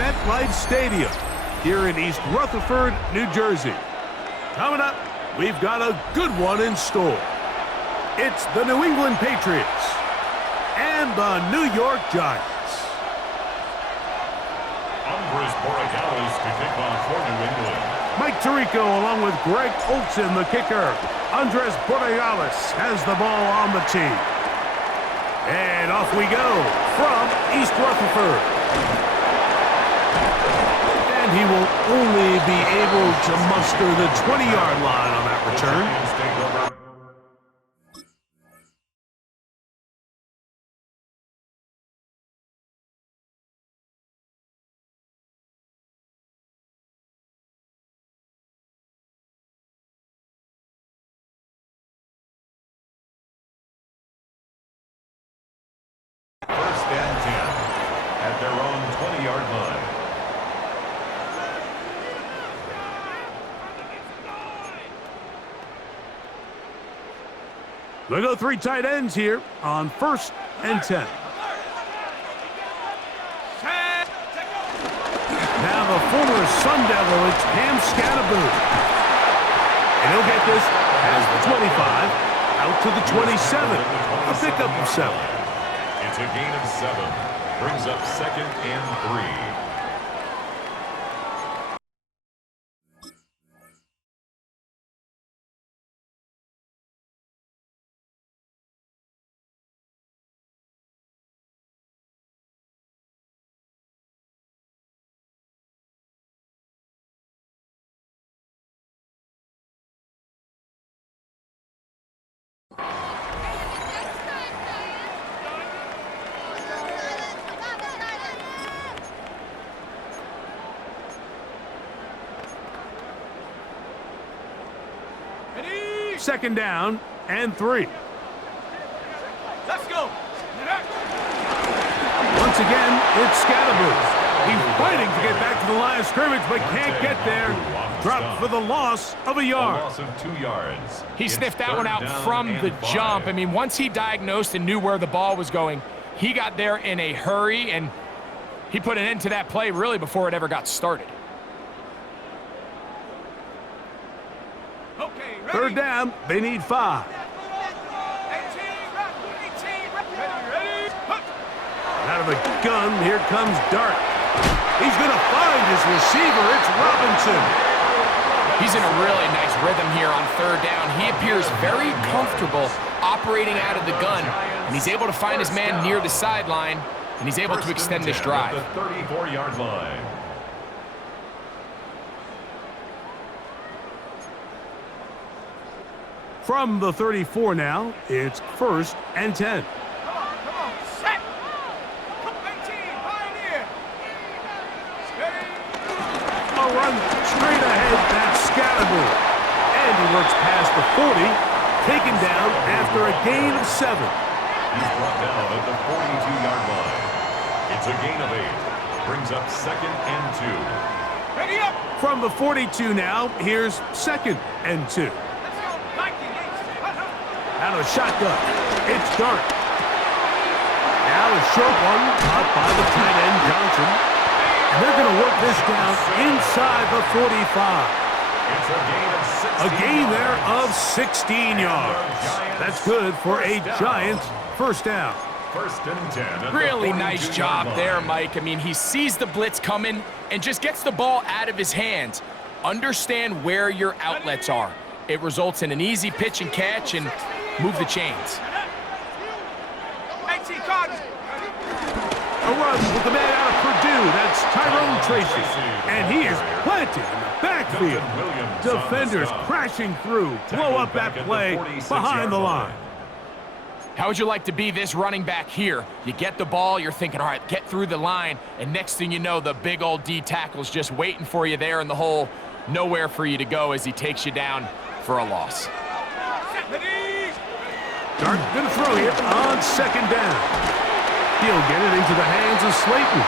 MetLife Stadium here in East Rutherford, New Jersey. Coming up, we've got a good one in store. It's the New England Patriots and the New York Giants. Andres Borregales to kick off for New England. Mike Tirico along with Greg Olsen, the kicker. Andres Borregales has the ball on the tee. And off we go from East Rutherford. And he will only be able to muster the 20-yard line on that return. First and 10 at their own 20-yard line. They go three tight ends here on first and 10. Now the former Sun Devil, it's Cam Scatterboo. And he'll get this as the 25 out to the 27. A pickup of 7. It's a gain of 7. Brings up second and 3. Second down and 3. Let's go. Once again, it's Scatterboo. He's fighting to get back to the line of scrimmage, but can't get there. Dropped for the loss of a yard. A loss of 2 yards. He sniffed that one out from the jump. I mean, once he diagnosed and knew where the ball was going, he got there in a hurry, and he put an end to that play really before it ever got started. Third down, they need 5. Out of the gun, here comes Dart. He's going to find his receiver. It's Robinson. He's in a really nice rhythm here on third down. He appears very comfortable operating out of the gun, and he's able to find his man near the sideline, and he's able to extend this drive. The 34-yard line. From the 34 now, it's first and 10. Come on, set. 19, Pioneer. A run straight ahead, that's Scatterboo. And he works past the 40, taken down after a gain of 7. He's brought down at the 42-yard line. It's a gain of 8. Brings up second and 2. Ready up. From the 42 now, here's second and 2. Out of the shotgun, it's Dart. Now a short one caught by the tight end Johnson. And they're going to work this down inside the 45. It's a gain of 16 A gain there of 16 yards. That's good for a Giants first down. First and 10. at the Really nice 42-yard job line. there, Mike. I mean, he sees the blitz coming and just gets the ball out of his hands. Understand where your outlets are. It results in an easy pitch and catch and move the chains. A run with the man out of Purdue. That's Tyrone Tracy. And he is planted in the backfield. Defenders crashing through. Blow up that play behind the line. How would you like to be this running back here? You get the ball, you're thinking, all right, get through the line, and next thing you know, the big old D tackle's just waiting for you there in the hole. Nowhere for you to go as he takes you down for a loss. Dart going to throw here on second down. He'll get it into the hands of Slayton.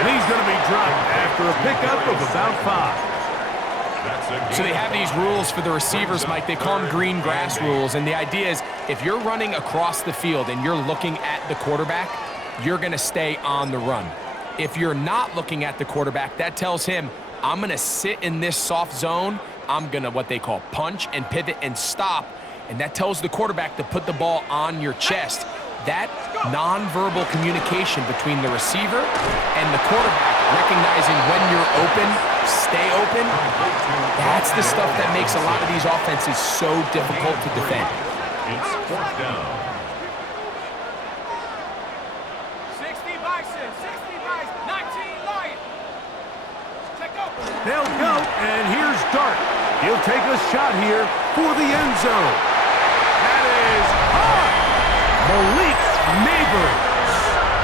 And he's going to be dropped after a pickup of about 5. So they have these rules for the receivers, Mike. They call them green grass rules. And the idea is if you're running across the field and you're looking at the quarterback, you're going to stay on the run. If you're not looking at the quarterback, that tells him, I'm going to sit in this soft zone. I'm going to what they call punch and pivot and stop. And that tells the quarterback to put the ball on your chest. That nonverbal communication between the receiver and the quarterback, recognizing when you're open, stay open, that's the stuff that makes a lot of these offenses so difficult to defend. It's fourth down. 60 Bison, 60 Bison, 19 Lion. Check up. They'll go, and here's Dart. He'll take a shot here for the end zone. That is hard. Malik Neighbors.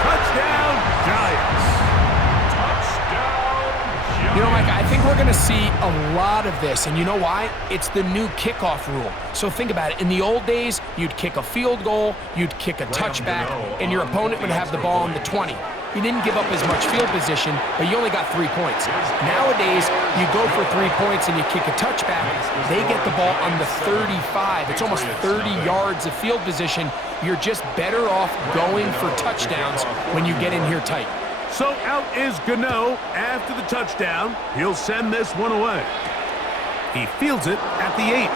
Touchdown, Giants. Touchdown, You know, Mike, I think we're going to see a lot of this, and you know why? It's the new kickoff rule. So think about it. In the old days, you'd kick a field goal, you'd kick a touchback, and your opponent would have the ball on the 20. You didn't give up as much field position, but you only got 3 points. Nowadays, you go for 3 points and you kick a touchback, they get the ball on the 35. It's almost 30 yards of field position. You're just better off going for touchdowns when you get in here tight. So out is Gano after the touchdown. He'll send this one away. He fields it at the 8.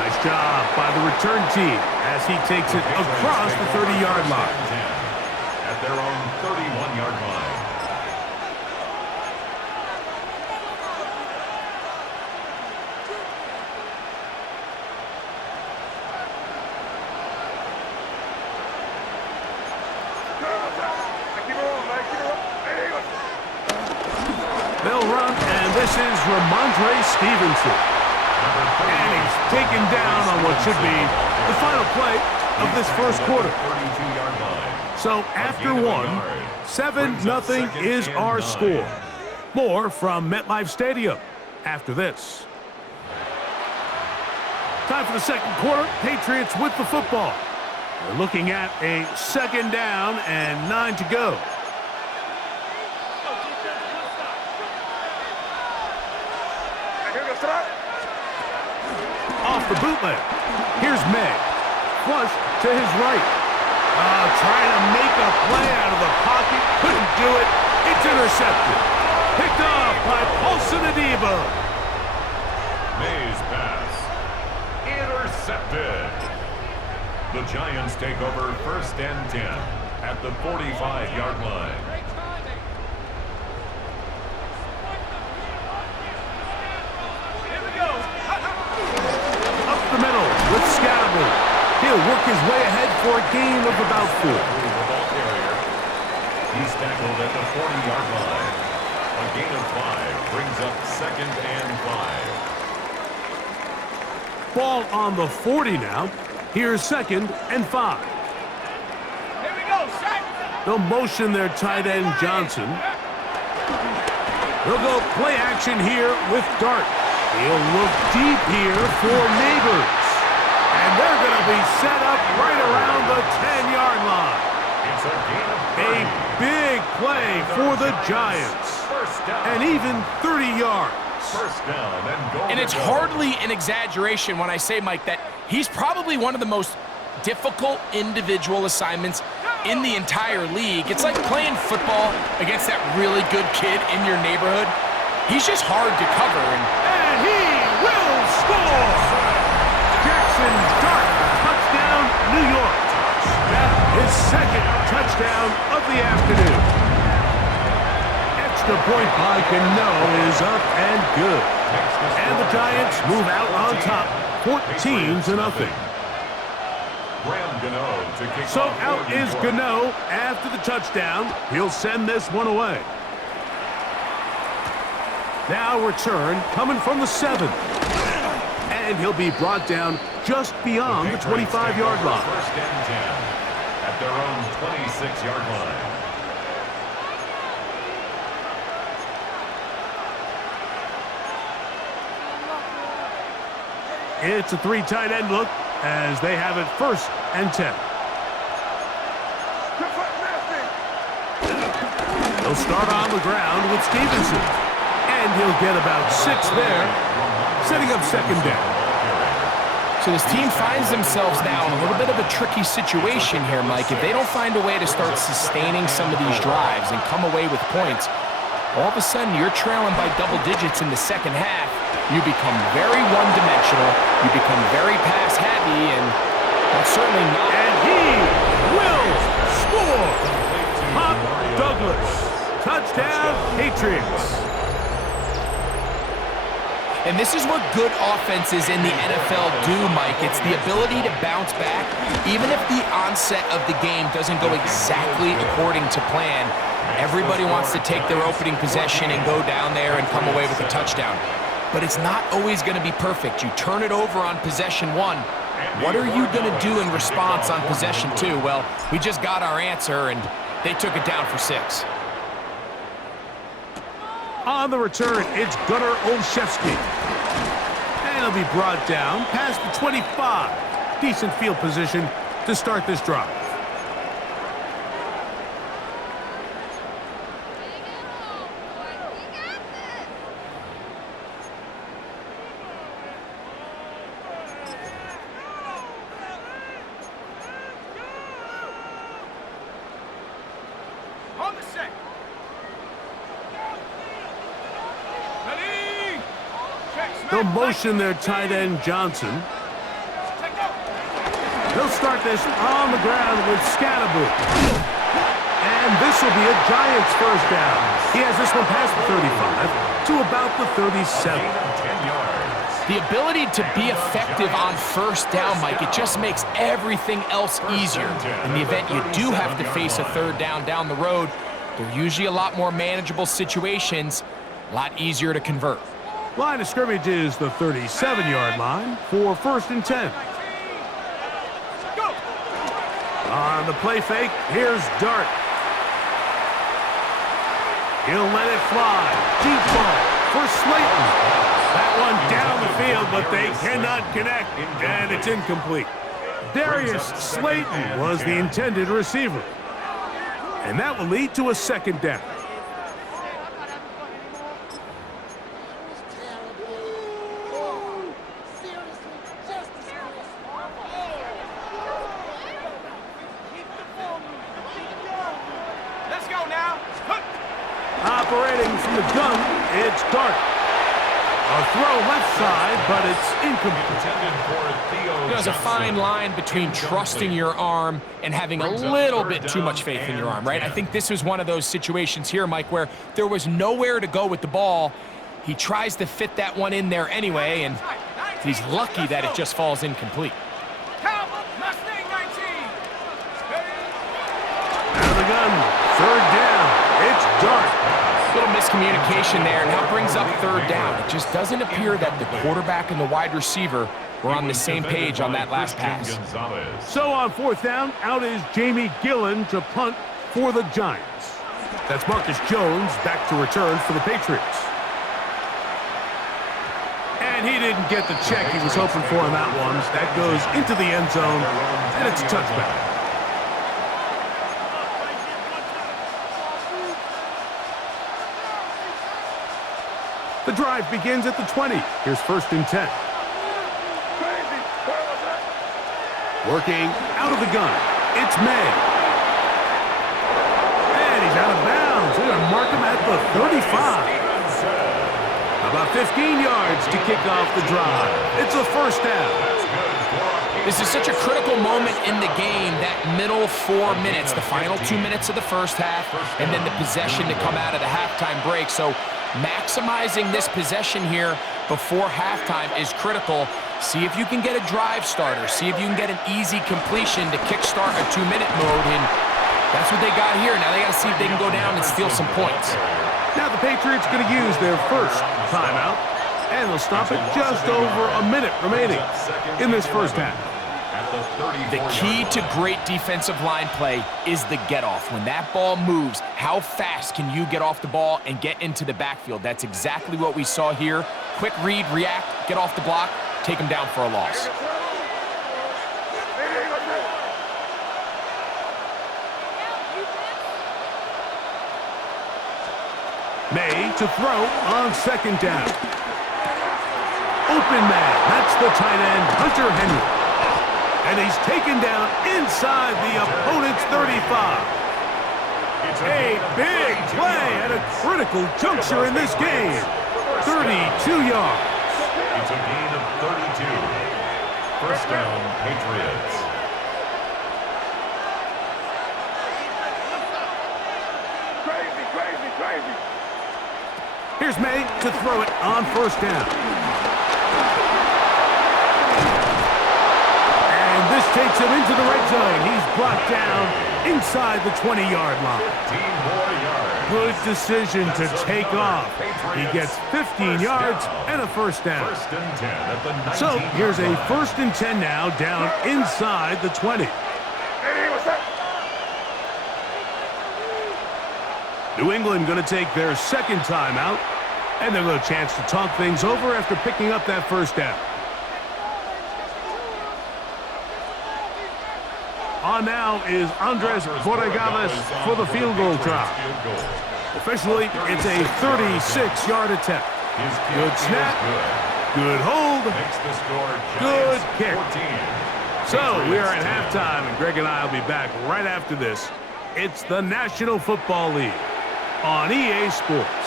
Nice job by the return team as he takes it across the 30-yard line. At their own 31-yard line. They'll run, and this is Ramondre Stevenson. And he's taken down on what should be the final play of this first quarter. 32-yard line. So after one, 7-0 is our score. More from MetLife Stadium after this. Time for the second quarter. Patriots with the football. They're looking at a second down and 9 to go. Off the bootleg. Here's May. Flush to his right. Trying to make a play out of the pocket. Couldn't do it. It's intercepted. Picked off by Paulson Adebo. May's pass. Intercepted. The Giants take over first and 10 at the 45-yard line. Here we go. Up the middle with Scalabry. He'll work his way ahead for a gain of about 4. The ball carrier. He's tackled at the 40-yard line. A gain of 5 brings up second and 5. Ball on the 40 now. Here's second and 5. Here we go. Set. They'll motion their tight end Johnson. They'll go play action here with Dart. He'll look deep here for Neighbors. And they're going to be set up right around the 10-yard line. It's a gain of 3. A big play for the Giants. First down. And even 30 yards. First down and goal. And it's to go. hardly an exaggeration when I say, Mike, that he's probably one of the most difficult individual assignments in the entire league. It's like playing football against that really good kid in your neighborhood. He's just hard to cover. And he will score! Jackson Dart, touchdown, New York. That is second touchdown of the afternoon. Extra point by Gano is up and good. And the Giants move out on top, 14-0. Graham Gano to kick So off out for is New York. Gano after the touchdown. He'll send this one away. Now return coming from the 7. And he'll be brought down just beyond the 25-yard line. First and 10 at their own 26-yard line. It's a 3 tight end look as they have it first and 10. They'll start on the ground with Stevenson. And he'll get about 6 there, setting up second down. So this team finds themselves now in a little bit of a tricky situation here, Mike. If they don't find a way to start sustaining some of these drives and come away with points, all of a sudden you're trailing by double digits in the second half. You become very one-dimensional. You become very pass-heavy, and that's certainly not... And he will score! Pop Douglas. Touchdown, Patriots. And this is what good offenses in the NFL do, Mike. It's the ability to bounce back, even if the onset of the game doesn't go exactly according to plan. Everybody wants to take their opening possession and go down there and come away with a touchdown. But it's not always going to be perfect. You turn it over on possession one. What are you going to do in response on possession two? Well, we just got our answer, and they took it down for 6. On the return, it's Gunnar Olszewski. And he'll be brought down past the 25. Decent field position to start this drive. On the set. Ready. Check, They'll snap, motion their tight end Johnson. check, go. They'll start this on the ground with Scannaboo. And this will be a Giants first down. He has this one past the 35 to about the 37. 10 yards. The ability to be effective on first down, Mike, it just makes everything else easier. In the event you do have to face a third down the road, they're usually a lot more manageable situations, a lot easier to convert. Line of scrimmage is the 37-yard line for 1st and 10. Go. On the play fake, here's Dart. He'll let it fly. Deep ball for Slayton. That one down the field, but they cannot connect, and it's incomplete. Darius Slayton was the intended receiver. And that will lead to a second down. Let's go now. Hook. Operating from the gun, it's Dart. A throw left side, but it's incomplete. Intended for Theo There's a fine line between trusting your arm and having a little bit too much faith in your arm, right? I think this was one of those situations here, Mike, where there was nowhere to go with the ball. He tries to fit that one in there anyway, and he's lucky that it just falls incomplete. Cowboy Mustang 19. Out of the gun, third down, it's Dart. Little miscommunication there, and now brings up third down. It just doesn't appear that the quarterback and the wide receiver were on the same page on that last pass. So on 4th down, out is Jamie Gillen to punt for the Giants. That's Marcus Jones back to return for the Patriots. And he didn't get the check he was hoping for on that one. That goes into the end zone, and it's a touchback. The drive begins at the 20. Here's 1st and 10. Working out of the gun, it's May. And he's out of bounds. They're going to mark him at the 35. About 15 yards to kick off the drive. It's a first down. This is such a critical moment in the game, that middle 4 minutes, the final 2 minutes of the first half, and then the possession to come out of the halftime break. So maximizing this possession here before halftime is critical. See if you can get a drive starter. See if you can get an easy completion to kickstart a 2-minute mode, and that's what they got here. Now they got to see if they can go down and steal some points. Now the Patriots going to use their first timeout, and they'll stop it just over a minute remaining in this first half. The key to great defensive line play is the get-off. When that ball moves, how fast can you get off the ball and get into the backfield? That's exactly what we saw here. Quick read, react, get off the block, take them down for a loss. May to throw on 2nd down. open man. That's the tight end, Hunter Henry. And he's taken down inside the opponent's 35. A big play at a critical juncture in this game. 32 yards. It's a gain of 32. First down, Patriots. Crazy. Here's May to throw it on first down. And this takes him into the red zone. He's brought down inside the 20-yard line. 15 more yards. Good decision to take off. He gets 15 yards and a first down. First and 10 at the 19. So here's a first and 10 now down inside the 20. Hey, what's up? New England going to take their second timeout, and they'll get a chance to talk things over after picking up that first down. On now is Andres Borregales for the field goal try. Officially, it's a 36-yard attempt. Good snap, good hold, Makes the score good Giants kick. 14. So we are at halftime, and Greg and I will be back right after this. It's the National Football League on EA Sports.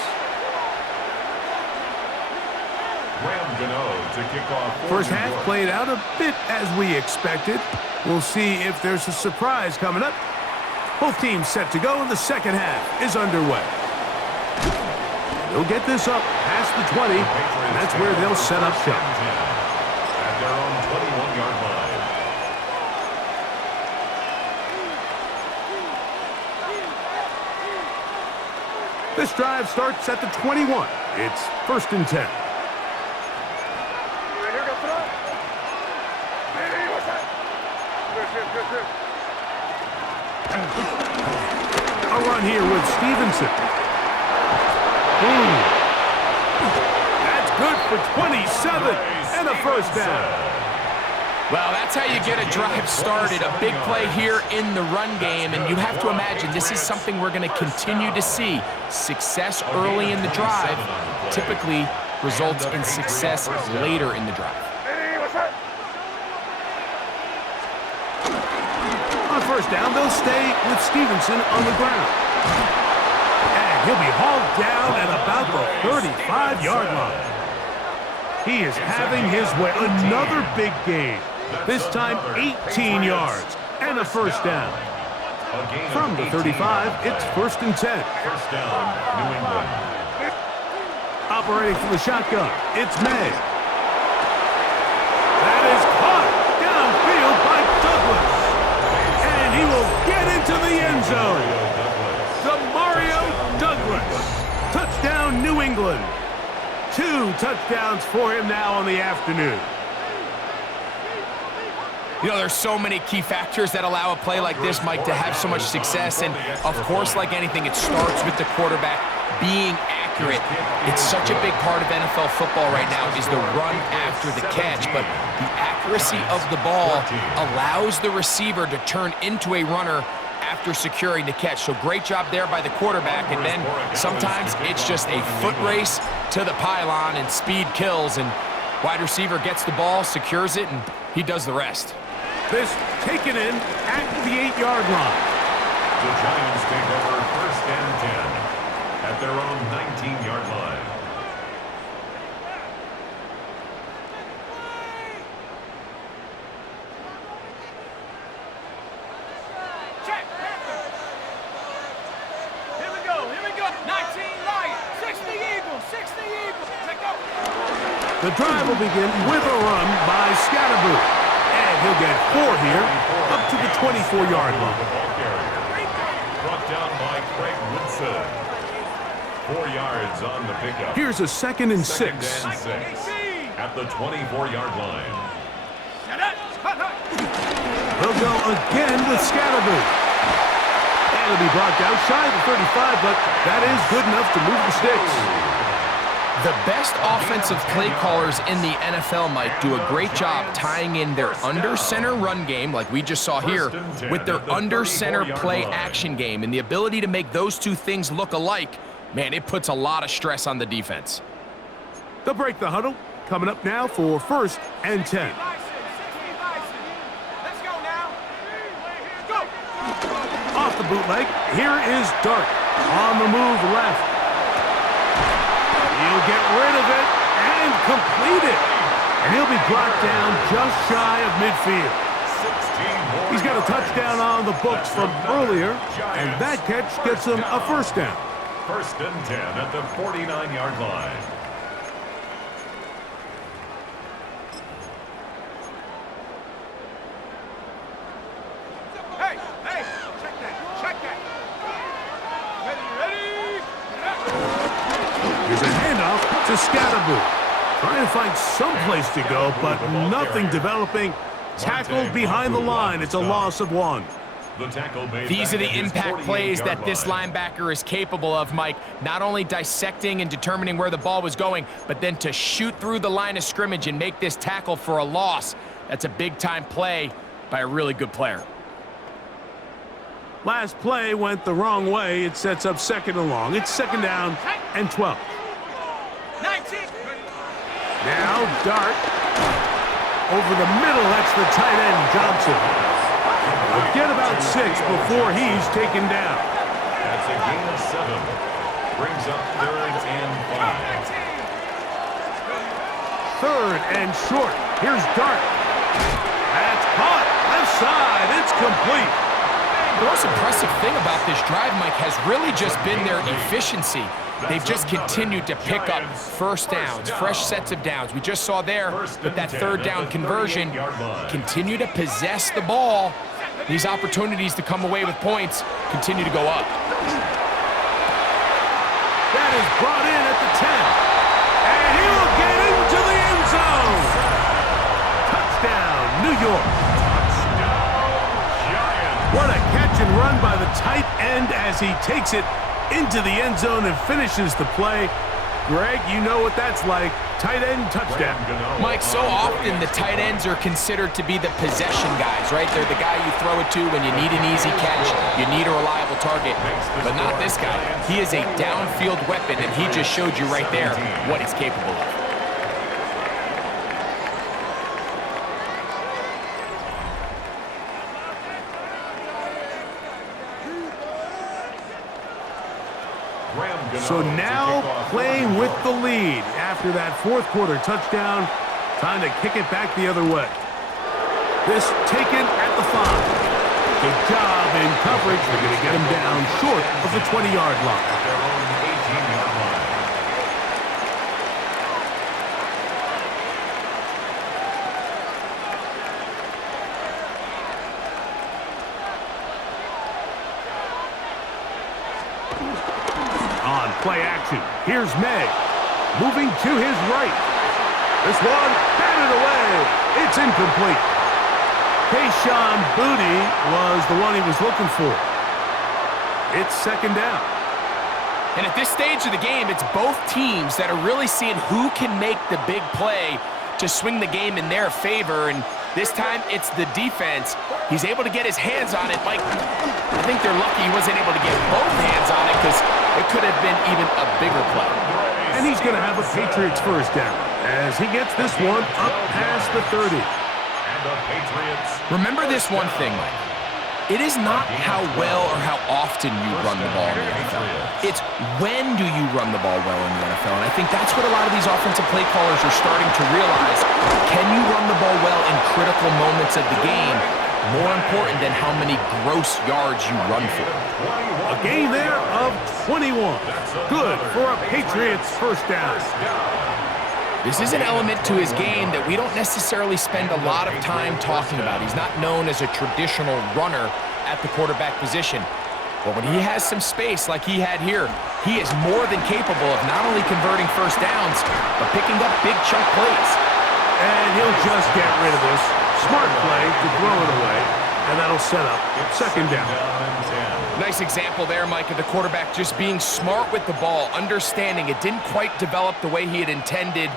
Graham Gano to kick off. First half played out a bit as we expected. We'll see if there's a surprise coming up. Both teams set to go, and the second half is underway. They'll get this up past the 20, and that's where they'll set up shop. At their own 21-yard line. This drive starts at the 21. It's first and 10. A run here with Stevenson. That's good for 27 and a first down. Well, that's how you get a drive started. A big play here in the run game, and you have to imagine this is something we're going to continue to see. Success early in the drive typically results in success later in the drive. On first down, they'll stay with Stevenson on the ground. And he'll be hauled down at about the 35-yard line. He is having his way. Another big game. This time 18 yards and a first down. From the 35, it's first and 10. First down, New England. Operating from the shotgun, it's May. That is caught downfield by Douglas. And he will get into the end zone. Demario Douglas. Touchdown, New England. 2 touchdowns for him now on the afternoon. You know, there's so many key factors that allow a play like this, Mike, to have so much success. And, of course, like anything, it starts with the quarterback being accurate. It's such a big part of NFL football right now is the run after the catch. But the accuracy of the ball allows the receiver to turn into a runner after securing the catch. So great job there by the quarterback. And then sometimes it's just a foot race to the pylon and speed kills. And wide receiver gets the ball, secures it, and he does the rest. This taken in at the 8-yard line. The Giants take over first and 10 at their own 19-yard line. Check, Panther. Here we go. 19 Lions, 60 Eagles, 60 Eagles. Check out. The drive will begin with a run by Scatterboo. And he'll get 4 here, up to the 24-yard line. The ball carrier. Brought down by Craig Woodson. 4 yards on the pickup. Here's a second and 6. Second and 6 at the 24-yard line. He'll go again with Scatterboo. And it'll be brought down shy of the 35, but that is good enough to move the sticks. The best offensive play callers in the NFL, Mike, do a great job tying in their under-center run game, like we just saw here, with their under-center play action game. And the ability to make those two things look alike, man, it puts a lot of stress on the defense. They'll break the huddle, coming up now for 1st and 10. 60 Bison. Let's go now. Go. Off the bootleg, here is Dart. On the move left. He'll get rid of it and complete it. And he'll be brought down just shy of midfield. He's got a touchdown on the books from earlier, and that catch gets him a 1st down. 1st and 10 at the 49-yard line. Hey, hey, check that. Ready. Here's a handoff to Scatterboo. Trying to find some place to go, but nothing developing. Tackled behind the line. It's a loss of 1. These are the impact plays that this linebacker is capable of, Mike. Not only dissecting and determining where the ball was going, but then to shoot through the line of scrimmage and make this tackle for a loss. That's a big-time play by a really good player. Last play went the wrong way. It sets up 2nd and long. It's 2nd down and 12. 19. Now Dart. Over the middle, that's the tight end, Johnson. We'll get about 6 before he's taken down. That's a gain of 7. Brings up 3rd and 5. 3rd and short. Here's Dart. That's caught. Left side. It's complete. The most impressive thing about this drive, Mike, has really just been their efficiency. They've just continued to pick up 1st downs, fresh sets of downs. We just saw there with that 3rd down conversion, continue to possess the ball. These opportunities to come away with points continue to go up. That is brought in at the 10. And he will get into the end zone. Touchdown, New York. What a catch and run by the tight end as he takes it into the end zone and finishes the play. Greg, you know what that's like. Tight end touchdown. Mike, so often the tight ends are considered to be the possession guys, right? They're the guy you throw it to when you need an easy catch, you need a reliable target. But not this guy. He is a downfield weapon, and he just showed you right there what he's capable of. So now playing with the lead after that 4th quarter touchdown. Time to kick it back the other way. This taken at the 5. Good job in coverage. They're going to get him down short of the 20-yard line. Their own 18-yard line. On play action, here's May. Moving to his right. This one, batted away. It's incomplete. Kayshon Boutte was the one he was looking for. It's 2nd down. And at this stage of the game, it's both teams that are really seeing who can make the big play to swing the game in their favor. And this time, it's the defense. He's able to get his hands on it. Mike, I think they're lucky he wasn't able to get both hands on it because it could have been even a bigger play. And he's going to have a Patriots 1st down as he gets this one up past the 30. And the Patriots. Remember this one thing, Mike. It is not how well or how often you run the ball in the NFL. It's when do you run the ball well in the NFL. And I think that's what a lot of these offensive play callers are starting to realize. Can you run the ball well in critical moments of the game? More important than how many gross yards you run for. A gain there of 21. Good for a Patriots 1st down. This is an element to his game that we don't necessarily spend a lot of time talking about. He's not known as a traditional runner at the quarterback position. But when he has some space like he had here, he is more than capable of not only converting 1st downs, but picking up big chunk plays. And he'll just get rid of this. Smart play to throw it away, and that'll set up 2nd down. Nice example there, Mike, of the quarterback just being smart with the ball, understanding it didn't quite develop the way he had intended.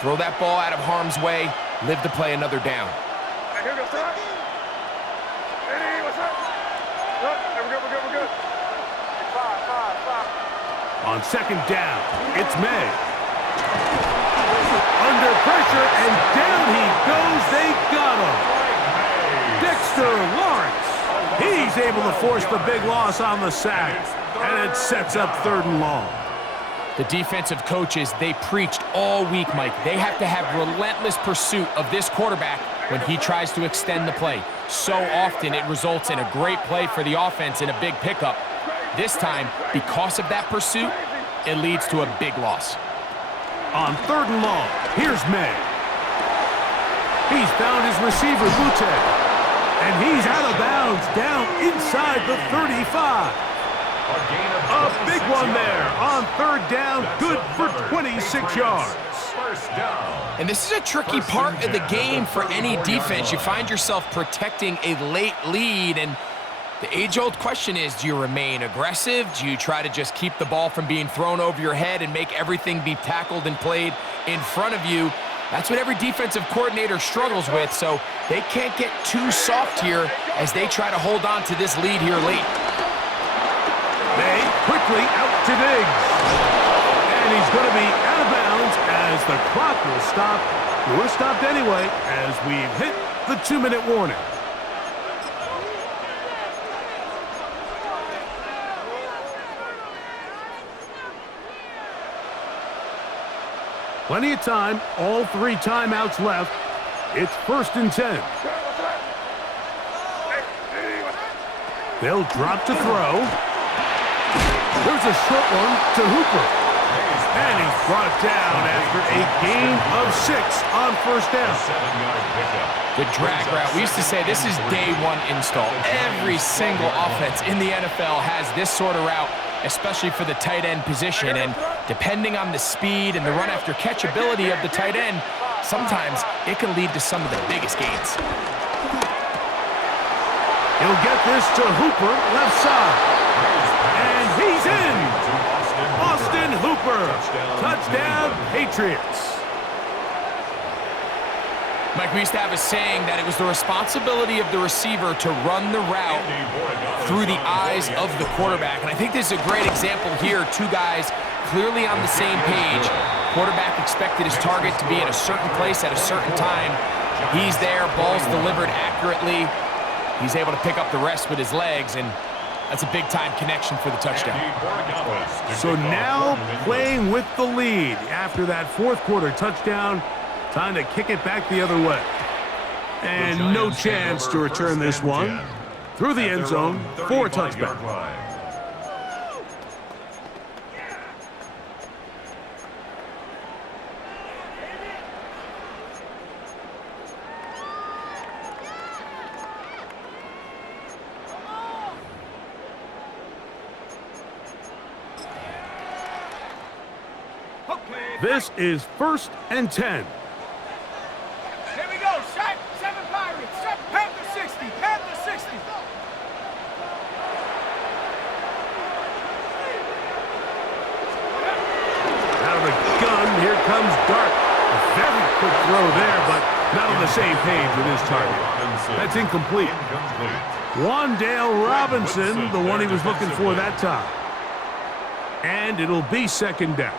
Throw that ball out of harm's way, live to play another down. Hey, what's up? Look, we're good. 5. On 2nd down, it's May. under pressure, and down he goes. They got him. Dexter Lawrence. He's able to force the big loss on the sack, and it sets up 3rd and long. The defensive coaches, they preached all week, Mike. They have to have relentless pursuit of this quarterback when he tries to extend the play. So often it results in a great play for the offense and a big pickup. This time, because of that pursuit, it leads to a big loss. On 3rd and long, here's May. He's found his receiver, Butte, and he's out of bounds down inside the 35. A big one there on 3rd down, good for 26 yards. And this is a tricky part of the game for any defense. You find yourself protecting a late lead, and the age-old question is, do you remain aggressive? Do you try to just keep the ball from being thrown over your head and make everything be tackled and played in front of you? That's what every defensive coordinator struggles with, so they can't get too soft here as they try to hold on to this lead here late. May quickly out to Diggs. And he's going to be out of bounds as the clock will stop. We're stopped anyway as we've hit the 2-minute warning. Plenty of time, all 3 timeouts left. It's 1st and 10. They'll drop to throw. There's a short one to Hooper. And he's brought down after a gain of 6 on 1st down. The drag route. We used to say this is day 1 install. Every single offense in the NFL has this sort of route, especially for the tight end position. And depending on the speed and the run-after-catch ability of the tight end, sometimes it can lead to some of the biggest gains. He'll get this to Hooper, left side. And he's in! Austin Hooper! Touchdown, Patriots! Mike, we used to have a saying that it was the responsibility of the receiver to run the route through the eyes of the quarterback. And I think this is a great example here. 2 guys clearly on the same page. Quarterback expected his target to be in a certain place at a certain time. He's there, ball's delivered accurately. He's able to pick up the rest with his legs, and that's a big-time connection for the touchdown. So now playing with the lead after that 4th quarter touchdown, time to kick it back the other way. And no chance to return this one through the end zone for a touchback. This is 1st and 10. Here we go, Shaq. 7 Pirates. Panther 60. Panther 60. Out of the gun, here comes Dart. A very quick throw there, but not on the same page with his target. That's incomplete. Wan'Dale Robinson, the one he was looking for that time. And it'll be 2nd down.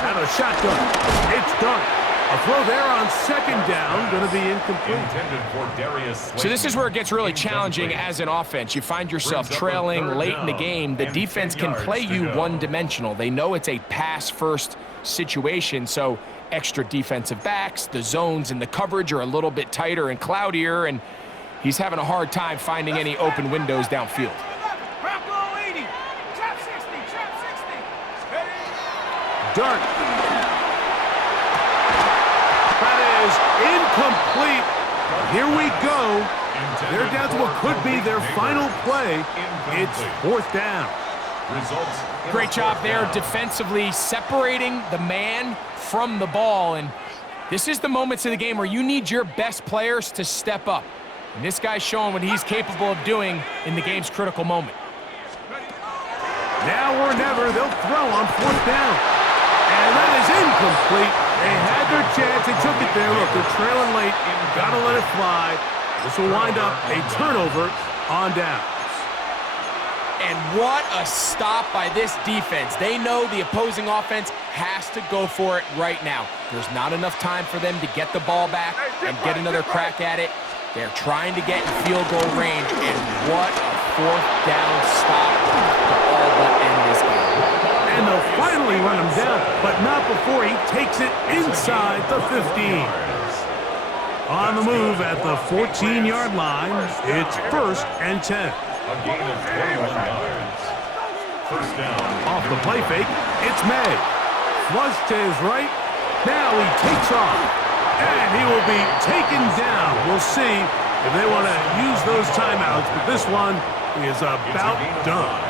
Out of shotgun. It's Dart. A throw there on 2nd down, going to be incomplete. So this is where it gets really challenging as an offense. You find yourself trailing late in the game. The defense can play you one-dimensional. They know it's a pass-first situation, so extra defensive backs, the zones and the coverage are a little bit tighter and cloudier, and he's having a hard time finding any open windows downfield. Bronco 80. Trap 60. Trap 60. Dart. That is incomplete. Here we go. They're down to what could be their final play. It's 4th down. Great job there defensively, separating the man from the ball. And this is the moments of the game where you need your best players to step up. And this guy's showing what he's capable of doing in the game's critical moment. Now or never, they'll throw on 4th down. And that is incomplete. They had had their chance. They took it there. Look, they're trailing late. Got to let it fly. This will wind up a turnover on downs. And what a stop by this defense. They know the opposing offense has to go for it right now. There's not enough time for them to get the ball back and get another crack at it. They're trying to get in field goal range, and what a fourth down stop to all but end this game. And they'll finally run him down, but not before he takes it inside the 15. On the move at the 14-yard line, it's 1st and 10. A gain of 21 yards. First down. Off the play fake, it's May. Flush to his right. Now he takes off. And he will be taken down. We'll see if they want to use those timeouts, but this one is about done.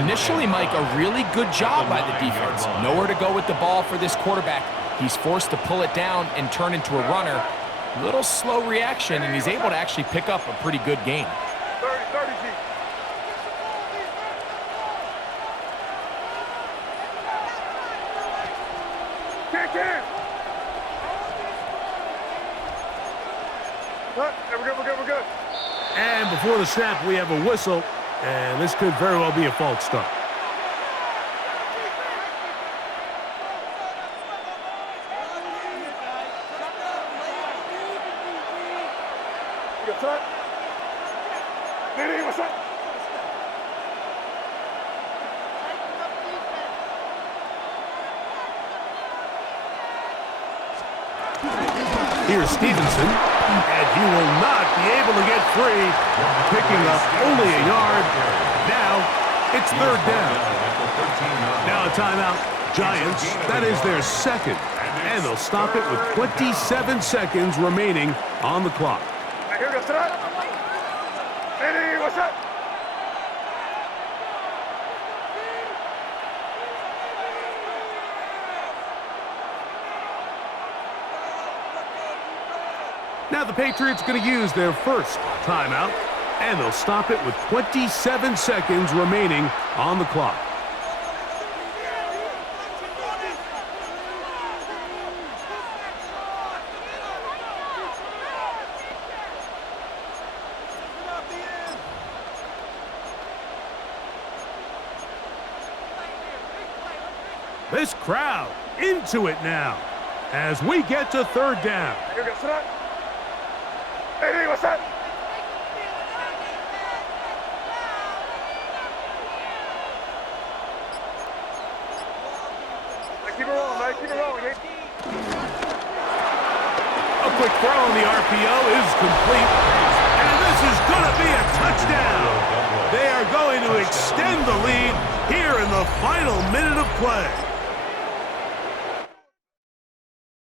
Initially, Mike, a really good job by the defense. Nowhere to go with the ball for this quarterback. He's forced to pull it down and turn into a runner. Little slow reaction, and he's able to actually pick up a pretty good gain. 30, G. Can. We're good. And before the snap, we have a whistle, and this could very well be a false start. What's up? Here's Stevenson, and he will not be able to get free, picking up only a yard. Now it's 3rd down. Now a timeout. Giants, that is their 2nd, and they'll stop it with 27 seconds remaining on the clock. Here goes to that. Hey, what's up? Now the Patriots going to use their 1st timeout, and they'll stop it with 27 seconds remaining on the clock. This crowd into it now as we get to 3rd down. Here goes to that. Hey, what's up? Keep it rolling, man. Keep it rolling. A quick throw on the RPO is complete. And this is going to be a touchdown. They are going to extend the lead here in the final minute of play.